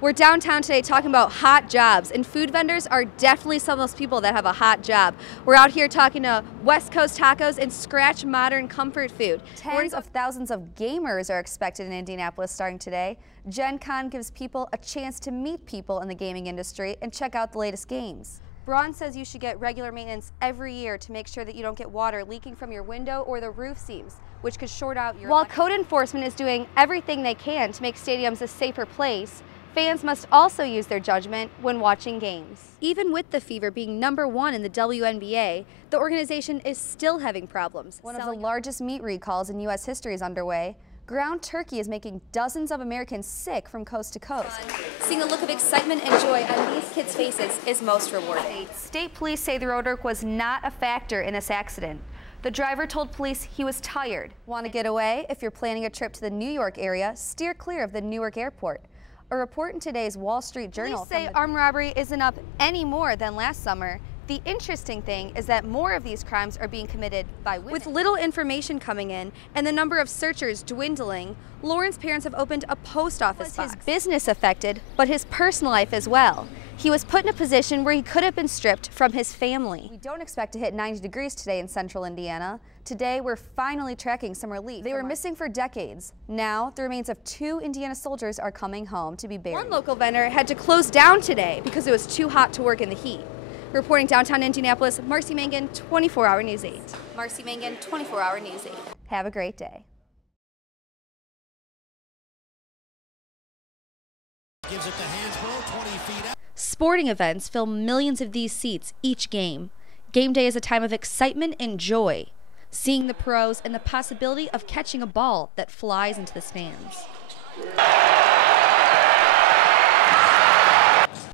We're downtown today talking about hot jobs, and food vendors are definitely some of those people that have a hot job. We're out here talking to West Coast Tacos and Scratch Modern Comfort Food. Tens of thousands of gamers are expected in Indianapolis starting today. Gen Con gives people a chance to meet people in the gaming industry and check out the latest games. Braun says you should get regular maintenance every year to make sure that you don't get water leaking from your window or the roof seams, which could short out your While code enforcement is doing everything they can to make stadiums a safer place, fans must also use their judgment when watching games. Even with the Fever being #1 in the WNBA, the organization is still having problems. One of the largest meat recalls in U.S. history is underway. Ground turkey is making dozens of Americans sick from coast to coast. Seeing a look of excitement and joy on these kids' faces is most rewarding. State police say the roadwork was not a factor in this accident. The driver told police he was tired. Want to get away? If you're planning a trip to the New York area, steer clear of the Newark airport. A report in today's Wall Street Journal police say armed robbery isn't up any more than last summer. The interesting thing is that more of these crimes are being committed by women. With little information coming in and the number of searchers dwindling, Lauren's parents have opened a post office box. His business affected, but his personal life as well. He was put in a position where he could have been stripped from his family. We don't expect to hit 90 degrees today in central Indiana. Today, we're finally tracking some relief. They were missing for decades. Now, the remains of 2 Indiana soldiers are coming home to be buried. One local vendor had to close down today because it was too hot to work in the heat. Reporting downtown Indianapolis, Marcella Mangan, 24-Hour News 8. Marcella Mangan, 24-Hour News 8. Have a great day. Gives it to Hansbrough, 20 feet out. Sporting events fill millions of these seats each game. Game day is a time of excitement and joy, seeing the pros and the possibility of catching a ball that flies into the stands.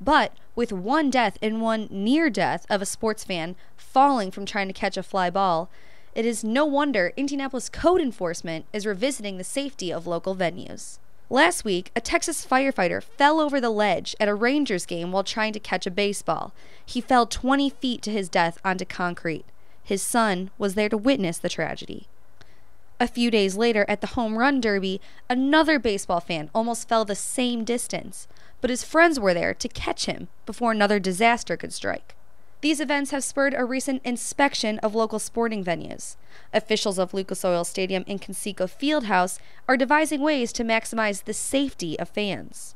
But with one death and one near death of a sports fan falling from trying to catch a fly ball, it is no wonder Indianapolis code enforcement is revisiting the safety of local venues. Last week, a Texas firefighter fell over the ledge at a Rangers game while trying to catch a baseball. He fell 20 feet to his death onto concrete. His son was there to witness the tragedy. A few days later, at the Home Run Derby, another baseball fan almost fell the same distance, but his friends were there to catch him before another disaster could strike. These events have spurred a recent inspection of local sporting venues. Officials of Lucas Oil Stadium and Conseco Fieldhouse are devising ways to maximize the safety of fans.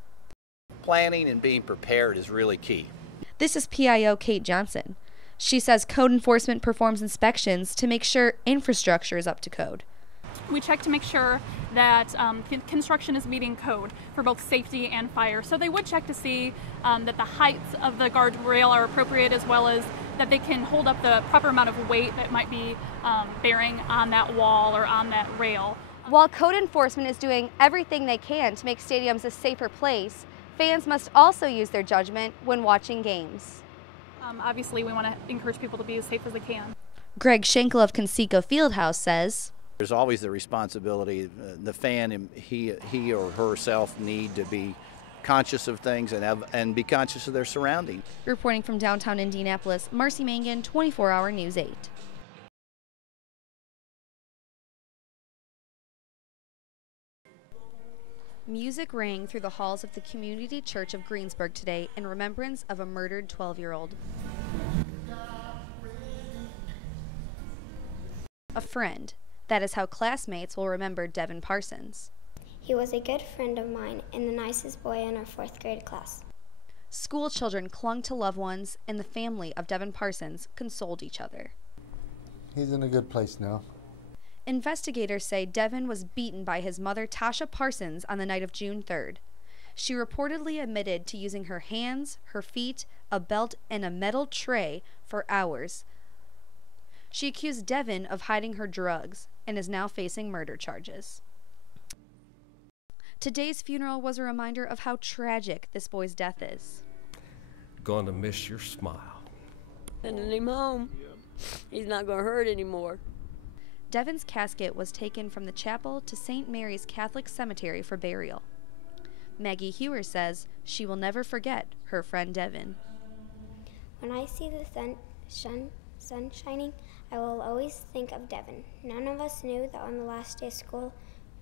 Planning and being prepared is really key. This is PIO Kate Johnson. She says code enforcement performs inspections to make sure infrastructure is up to code. We check to make sure that construction is meeting code for both safety and fire. So they would check to see that the heights of the guardrail are appropriate, as well as that they can hold up the proper amount of weight that might be bearing on that wall or on that rail. While code enforcement is doing everything they can to make stadiums a safer place, fans must also use their judgment when watching games. Obviously, we want to encourage people to be as safe as they can. Greg Schenkel of Conseco Fieldhouse says, There's always the responsibility. The fan, he or herself, need to be conscious of things and be conscious of their surroundings. Reporting from downtown Indianapolis, Marcella Mangan, 24-Hour News 8. Music rang through the halls of the Community Church of Greensburg today in remembrance of a murdered 12-year-old. A friend. That is how classmates will remember Devin Parsons. He was a good friend of mine and the nicest boy in our 4th grade class. School children clung to loved ones, and the family of Devin Parsons consoled each other. He's in a good place now. Investigators say Devin was beaten by his mother, Tasha Parsons, on the night of June 3rd. She reportedly admitted to using her hands, her feet, a belt, and a metal tray for hours. She accused Devin of hiding her drugs and is now facing murder charges. Today's funeral was a reminder of how tragic this boy's death is. Gonna miss your smile. Sending him home. He's not gonna hurt anymore. Devin's casket was taken from the chapel to St. Mary's Catholic Cemetery for burial. Maggie Hewer says she will never forget her friend Devin. When I see the sun shining, I will always think of Devin. None of us knew that on the last day of school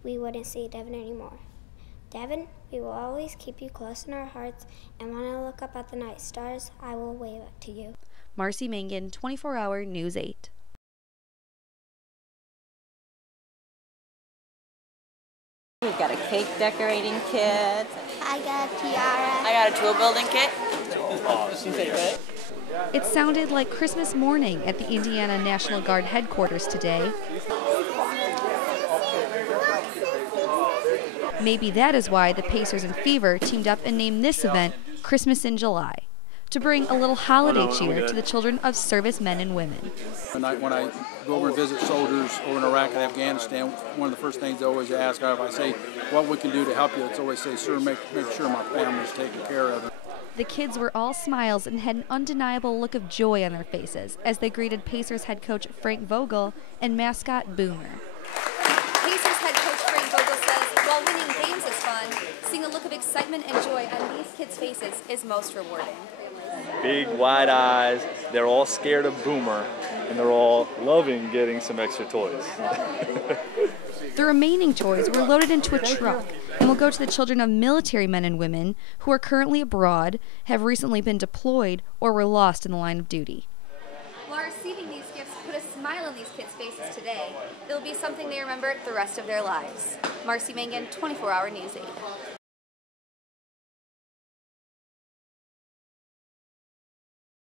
we wouldn't see Devin anymore. Devin, we will always keep you close in our hearts, and when I look up at the night stars, I will wave to you. Marcella Mangan, 24-Hour News 8. We've got a cake decorating kit. I got a tiara. I got a tool building kit. It sounded like Christmas morning at the Indiana National Guard headquarters today. Maybe that is why the Pacers and Fever teamed up and named this event Christmas in July, to bring a little holiday cheer to the children of servicemen and women. When I go over and visit soldiers over in Iraq and Afghanistan, one of the first things they always ask, if I say what we can do to help you, it's always say, sir, make sure my family's taken care of. The kids were all smiles and had an undeniable look of joy on their faces as they greeted Pacers head coach Frank Vogel and mascot Boomer. Pacers head coach Frank Vogel says while winning games is fun, seeing a look of excitement and joy on these kids' faces is most rewarding. Big wide eyes, they're all scared of Boomer, and they're all loving getting some extra toys. The remaining toys were loaded into a truck and will go to the children of military men and women who are currently abroad, have recently been deployed, or were lost in the line of duty. While receiving these gifts put a smile on these kids' faces today, it'll be something they remember the rest of their lives. Marcella Mangan, 24-Hour News 8.